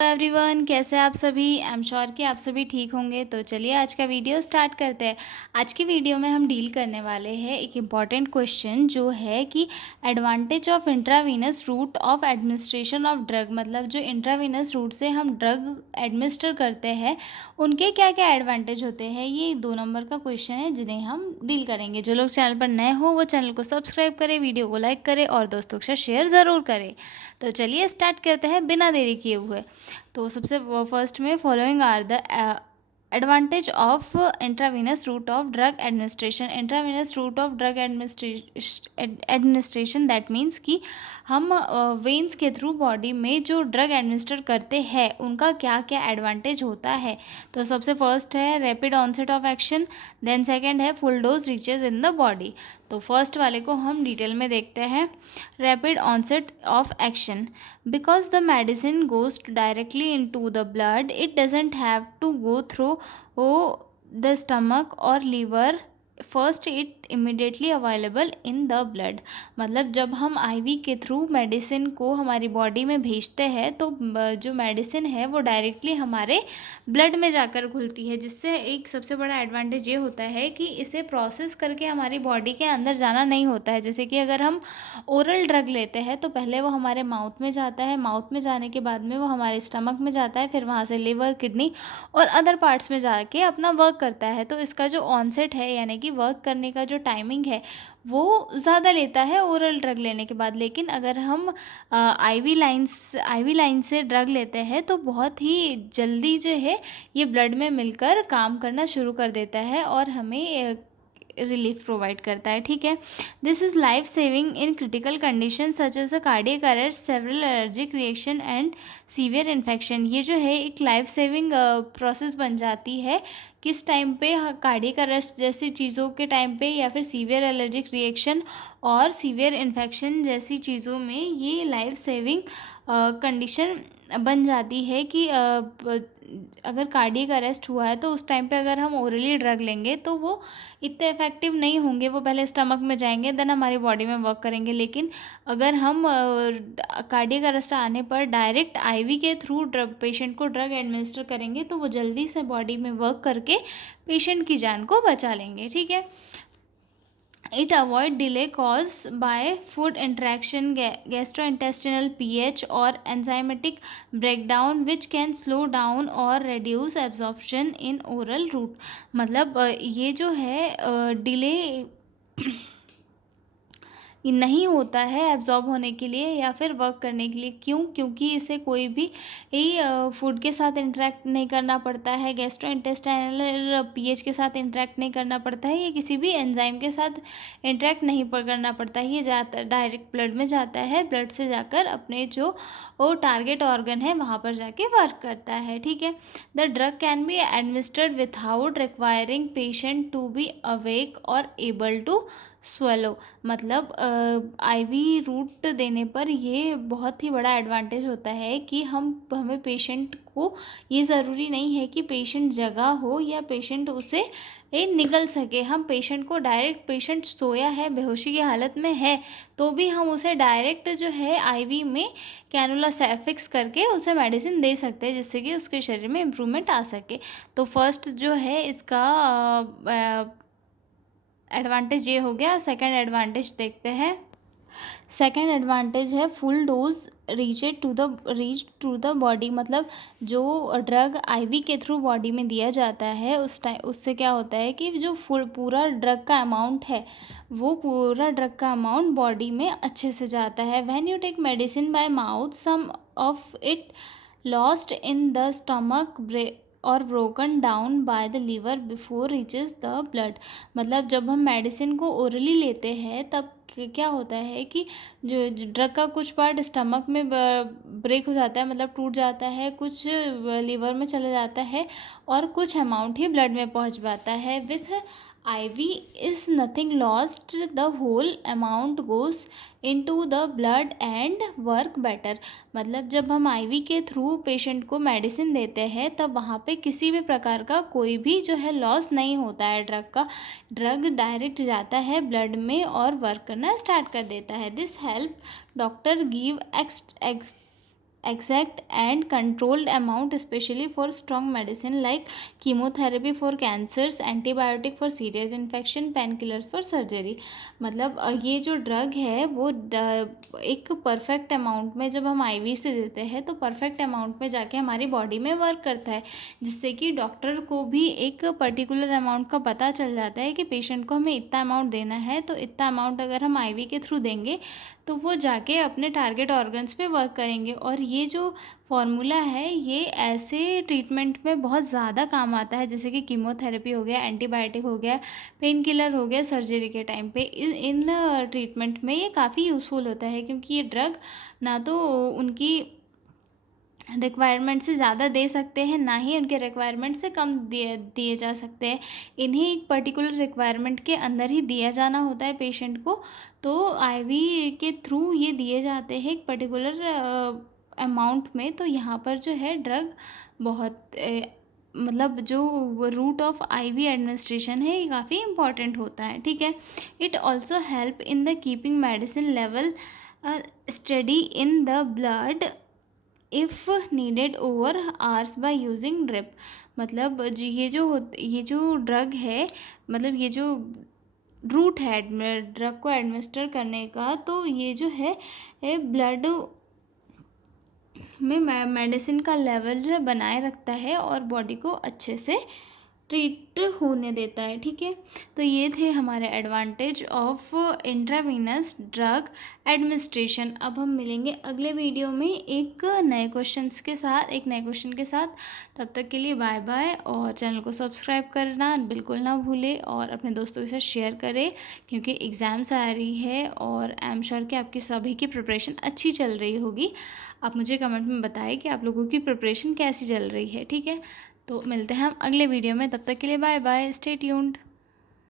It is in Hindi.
एवरीवन, कैसे हैं आप सभी। आई एम श्योर कि आप सभी ठीक होंगे। तो चलिए आज का वीडियो स्टार्ट करते हैं। आज की वीडियो में हम डील करने वाले हैं एक इम्पॉर्टेंट क्वेश्चन जो है कि advantage of intravenous route of administration of drug. मतलब जो इंट्रावीनस रूट से हम ड्रग एडमिनिस्टर करते हैं उनके क्या क्या एडवांटेज होते हैं। ये 2 नंबर का क्वेश्चन है जिन्हें हम डील करेंगे। जो लोग चैनल पर नए हो वो चैनल को सब्सक्राइब करें, वीडियो को लाइक करें और दोस्तों के साथ शेयर ज़रूर करें। तो चलिए स्टार्ट करते हैं बिना देरी किए हुए। तो सबसे फर्स्ट में following are the advantage of intravenous route of drug administration. Intravenous route of drug administration that means कि हम वेन्स के थ्रू बॉडी में जो ड्रग एडमिनिस्टर करते हैं उनका क्या क्या एडवांटेज होता है। तो सबसे फर्स्ट है rapid onset of action, then second है full dose reaches in the body. तो फर्स्ट वाले को हम डिटेल में देखते हैं। Rapid onset of action, because the medicine goes directly into the blood, it doesn't have to go through the stomach or liver first, it immediately available in the blood. मतलब जब हम आईवी के थ्रू मेडिसिन को हमारी बॉडी में भेजते हैं तो जो मेडिसिन है वो डायरेक्टली हमारे ब्लड में जाकर घुलती है, जिससे एक सबसे बड़ा एडवांटेज ये होता है कि इसे प्रोसेस करके हमारी बॉडी के अंदर जाना नहीं होता है। जैसे कि अगर हम ओरल ड्रग लेते हैं तो पहले वो हमारे माउथ में जाता है, माउथ में जाने के बाद में वो हमारे स्टमक में जाता है, फिर वहाँ से लिवर, किडनी और अदर पार्ट्स में जाके अपना वर्क करता है। तो इसका जो ऑनसेट है यानी कि वर्क करने का जो टाइमिंग है वो ज़्यादा लेता है ओरल ड्रग लेने के बाद। लेकिन अगर हम आईवी लाइन से ड्रग लेते हैं तो बहुत ही जल्दी जो है ये ब्लड में मिलकर काम करना शुरू कर देता है और हमें रिलीफ प्रोवाइड करता है। ठीक है, this is life saving in critical condition such as a cardiac arrest, several allergic reaction and severe infection. ये जो है एक लाइफ सेविंग प्रोसेस बन जाती है किस टाइम पे, कार्डियक अरेस्ट जैसी चीज़ों के टाइम पे या फिर सीवियर एलर्जिक रिएक्शन और सीवियर इन्फेक्शन जैसी चीज़ों में ये लाइफ सेविंग कंडीशन बन जाती है कि अगर कार्डियक अरेस्ट हुआ है तो उस टाइम पे अगर हम ओरली ड्रग लेंगे तो वो इतने इफेक्टिव नहीं होंगे। वो पहले स्टमक में जाएंगे देन हमारी बॉडी में वर्क करेंगे। लेकिन अगर हम कार्डियक अरेस्ट आने पर डायरेक्ट आईवी के थ्रू पेशेंट को ड्रग एडमिनिस्टर करेंगे तो वो जल्दी से बॉडी में वर्क करके पेशेंट की जान को बचा लेंगे। ठीक है, it avoid delay caused by food interaction, gastrointestinal pH or enzymatic breakdown which can slow down or reduce absorption in oral route। मतलब ये जो है डिले ये नहीं होता है एब्जॉर्ब होने के लिए या फिर वर्क करने के लिए। क्यों? क्योंकि इसे कोई भी फूड के साथ इंटरेक्ट नहीं करना पड़ता है, गैस्ट्रोइंटेस्टाइनल पीएच के साथ इंटरेक्ट नहीं करना पड़ता है, या किसी भी एंजाइम के साथ इंटरेक्ट नहीं करना पड़ता है। ये जाता डायरेक्ट ब्लड में जाता है, ब्लड से जाकर अपने जो टारगेट ऑर्गन है वहाँ पर जाके वर्क करता है। ठीक है, the drug can be administered without requiring patient to be awake और एबल टू स्वेलो। मतलब आईवी रूट देने पर ये बहुत ही बड़ा एडवांटेज होता है कि हमें पेशेंट को ये ज़रूरी नहीं है कि पेशेंट जगा हो या पेशेंट उसे निगल सके। हम पेशेंट को डायरेक्ट, पेशेंट सोया है, बेहोशी की हालत में है तो भी हम उसे डायरेक्ट जो है आईवी में कैनुला से फिक्स करके उसे मेडिसिन दे सकते हैं जिससे कि उसके शरीर में इम्प्रूवमेंट आ सके। तो फर्स्ट जो है इसका एडवांटेज ये हो गया। सेकंड एडवांटेज देखते हैं। सेकंड एडवांटेज है full dose reach to the body. मतलब जो ड्रग आईवी के थ्रू बॉडी में दिया जाता है उस टाइम उससे क्या होता है कि जो पूरा ड्रग का अमाउंट है वो पूरा ड्रग का अमाउंट बॉडी में अच्छे से जाता है। When you take medicine by mouth some of it lost in the stomach और broken down by the liver before reaches the blood. मतलब जब हम मेडिसिन को ओरली लेते हैं तब क्या होता है कि जो ड्रग का कुछ पार्ट स्टमक में ब्रेक हो जाता है, मतलब टूट जाता है, कुछ लीवर में चला जाता है और कुछ अमाउंट ही ब्लड में पहुंच पाता है। With IV is nothing lost, the whole amount goes into the blood and work better। मतलब जब हम IV के थ्रू पेशेंट को मेडिसिन देते हैं तब वहाँ पे किसी भी प्रकार का कोई भी जो है लॉस नहीं होता है ड्रग का। ड्रग डायरेक्ट जाता है ब्लड में और वर्क करना स्टार्ट कर देता है। This help doctor give exact and controlled amount, especially for strong medicine like chemotherapy for cancers, antibiotic for serious infection, painkillers for surgery। मतलब ये जो ड्रग है वो एक परफेक्ट अमाउंट में जब हम आईवी से देते हैं तो परफेक्ट अमाउंट में जाके हमारी बॉडी में वर्क करता है, जिससे कि डॉक्टर को भी एक पर्टिकुलर अमाउंट का पता चल जाता है कि पेशेंट को हमें इतना अमाउंट देना है, तो इतना अमाउंट अगर हम आईवी के थ्रू देंगे तो वो जाके अपने टारगेट ऑर्गन्स पे वर्क करेंगे। और ये जो फॉर्मूला है ये ऐसे ट्रीटमेंट में बहुत ज़्यादा काम आता है, जैसे कि कीमोथेरेपी हो गया, एंटीबायोटिक हो गया, पेन किलर हो गया, सर्जरी के टाइम पे इन ट्रीटमेंट में ये काफ़ी यूज़फुल होता है, क्योंकि ये ड्रग ना तो उनकी रिक्वायरमेंट से ज़्यादा दे सकते हैं, ना ही उनके रिक्वायरमेंट से कम दिए दिए जा सकते हैं। इन्हें एक पर्टिकुलर रिक्वायरमेंट के अंदर ही दिया जाना होता है पेशेंट को। तो आईवी के थ्रू ये दिए जाते हैं एक पर्टिकुलर अमाउंट में। तो यहाँ पर जो है ड्रग बहुत मतलब जो रूट ऑफ आईवी एडमिनिस्ट्रेशन है ये काफ़ी इम्पॉर्टेंट होता है, ठीक है। It also help in the keeping medicine level study in the blood if needed over hours by using drip. मतलब ये जो ड्रग है, मतलब ये जो रूट है ड्रग को एडमिनिस्टर करने का, तो ये जो है ब्लड में मेडिसिन का लेवल जो है बनाए रखता है और बॉडी को अच्छे से ट्रीट होने देता है, ठीक है। तो ये थे हमारे advantage of intravenous drug administration. अब हम मिलेंगे अगले वीडियो में एक नए क्वेश्चन के साथ। तब तक के लिए बाय बाय, और चैनल को सब्सक्राइब करना बिल्कुल ना भूलें और अपने दोस्तों के साथ शेयर करें, क्योंकि एग्ज़ाम्स आ रही है और आई एम श्योर कि आपकी सभी की प्रिपरेशन अच्छी चल रही होगी। आप मुझे कमेंट में बताएं कि आप लोगों की प्रिपरेशन कैसी चल रही है, ठीक है। तो मिलते हैं हम अगले वीडियो में, तब तक के लिए बाय बाय, स्टे ट्यून्ड।